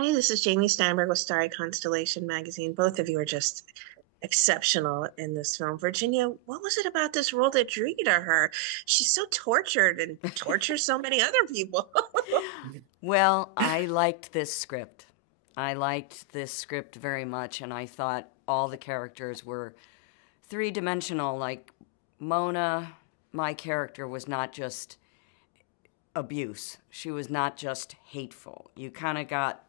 Hi, this is Jamie Steinberg with Starry Constellation magazine. Both of you are just exceptional in this film. Virginia, what was it about this role that drew you to her? She's so tortured and tortures so many other people. Well, I liked this script. I liked this script very much, and I thought all the characters were three dimensional. Like Mona, my character was not just abuse. She was not just hateful. You kind of got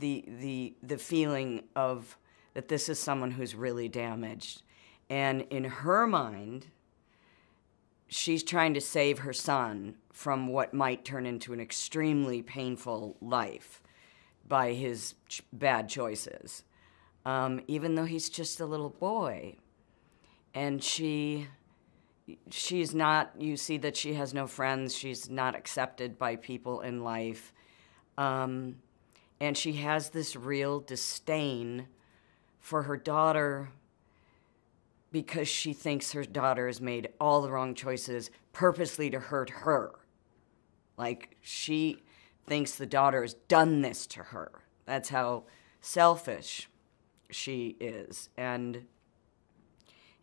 the feeling of that this is someone who's really damaged. And in her mind, she's trying to save her son from what might turn into an extremely painful life by his bad choices, even though he's just a little boy. And she's not, you see that she has no friends, she's not accepted by people in life. And she has this real disdain for her daughter because she thinks her daughter has made all the wrong choices purposely to hurt her. Like, she thinks the daughter has done this to her. That's how selfish she is. And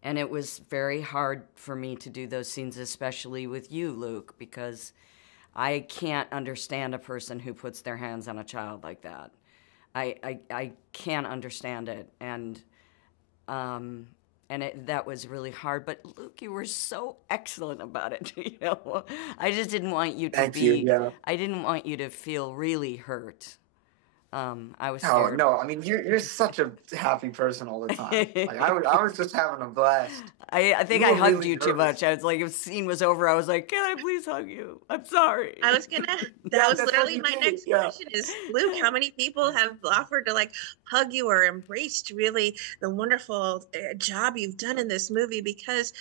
it was very hard for me to do those scenes, especially with you, Luke, because I can't understand a person who puts their hands on a child like that. I can't understand it. That was really hard. But Luke, you were so excellent about it. I just didn't want you to Thank you. be. Yeah. I didn't want you to feel really hurt. I was No, scared. no. I mean, you're such a happy person all the time. Like I was just having a blast. I think You I were hugged really you too much. nervous. I was like, if the scene was over, I was like, can I please hug you? I'm sorry. I was gonna, that Yeah, was that's what literally you my do. next Yeah. question is, Luke, how many people have offered to like hug you or embraced really the wonderful job you've done in this movie? Because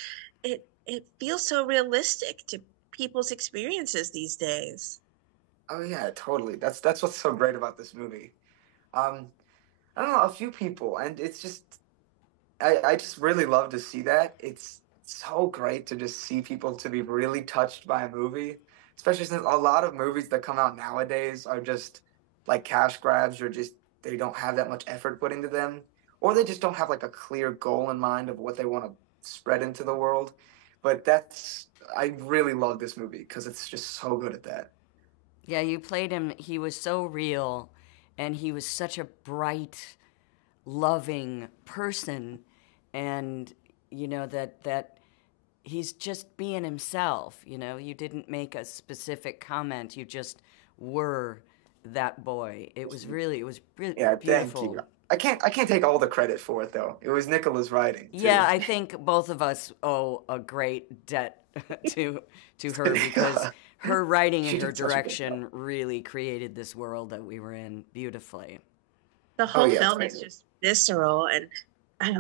it feels so realistic to people's experiences these days. Oh yeah, totally. That's what's so great about this movie. Um, I don't know, a few people, and it's just I just really love to see that. It's so great to just see people to be really touched by a movie, especially since a lot of movies that come out nowadays are just like cash grabs or just they don't have that much effort put into them, or they just don't have like a clear goal in mind of what they want to spread into the world. But that's I really love this movie because it's just so good at that. Yeah, you played him. He was so real, and he was such a bright, loving person, and that he's just being himself. You didn't make a specific comment. You just were that boy. It was really Yeah, thank you. beautiful. I can't take all the credit for it though. It was Nicola's writing Yeah, too. I think both of us owe a great debt to to her because her writing and She her did such a good job. direction really created this world that we were in beautifully. The Oh whole yeah, film is totally. just visceral. And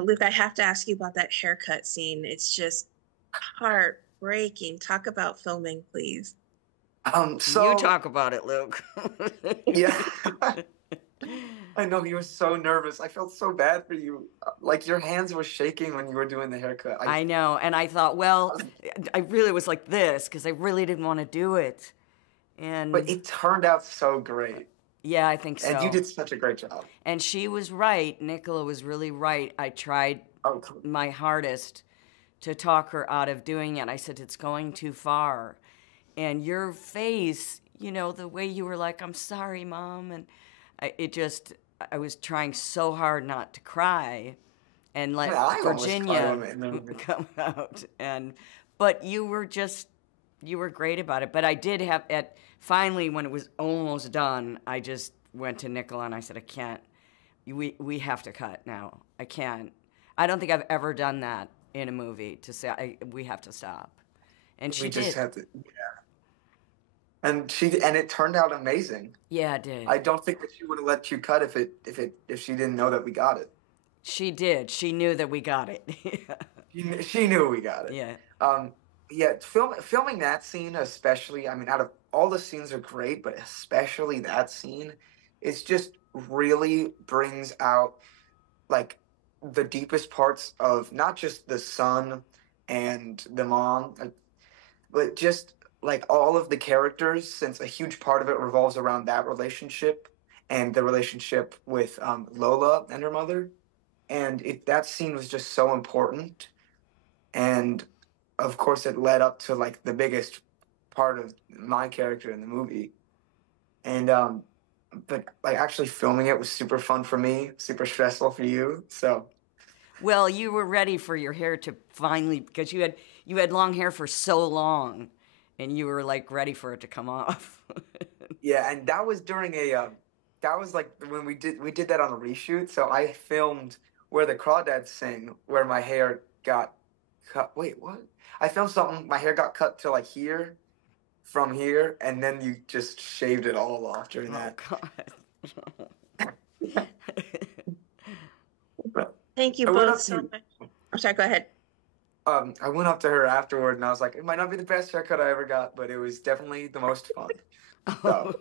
Luke, I have to ask you about that haircut scene. It's just heartbreaking. Talk about filming, please. You So talk about it, Luke. yeah, I know you were so nervous. I felt so bad for you. Like your hands were shaking when you were doing the haircut. I know, and I thought, I well, was- I really was like this because I really didn't want to do it. but And it turned out so great, yeah, I think and you so. did such a great job. And she was right. Nicola was really right. I tried Oh, cool. my hardest to talk her out of doing it. I said, it's going too far. And your face, the way you were like, I'm sorry, Mom. And I was trying so hard not to cry and Man, let I almost cried Virginia in the movie. come out. But you were great about it. But I did finally, when it was almost done, I just went to Nicola and I said, I can't, we have to cut now. I can't. I don't think I've ever done that in a movie to say, we have to stop. And she We just did. had to, and it turned out amazing. Yeah, it did. I don't think that she would have let you cut if she didn't know that we got it. She did. She knew that we got it. She knew we got it. Yeah. Um, yeah, filming that scene especially. I mean, out of all the scenes are great, but especially that scene, it's just really brings out like the deepest parts of not just the son and the mom, but just like all of the characters, since a huge part of it revolves around that relationship and the relationship with Lola and her mother. And that scene was just so important. And of course, it led up to like the biggest part of my character in the movie. And but like actually filming it was super fun for me, super stressful for you. So Well, you were ready for your hair to finally, because you had long hair for so long, and you were like ready for it to come off. yeah, and that was during that was like when we did that on a reshoot. So I filmed where the crawdads sing, where my hair got cut. Wait, what? I filmed something. My hair got cut to like here, from here, and then you just shaved it all off during Oh that. God. But Thank you I went both up so to much. I'm sorry, go ahead. I went up to her afterward, and I was like, it might not be the best haircut I ever got, but it was definitely the most fun. Oh So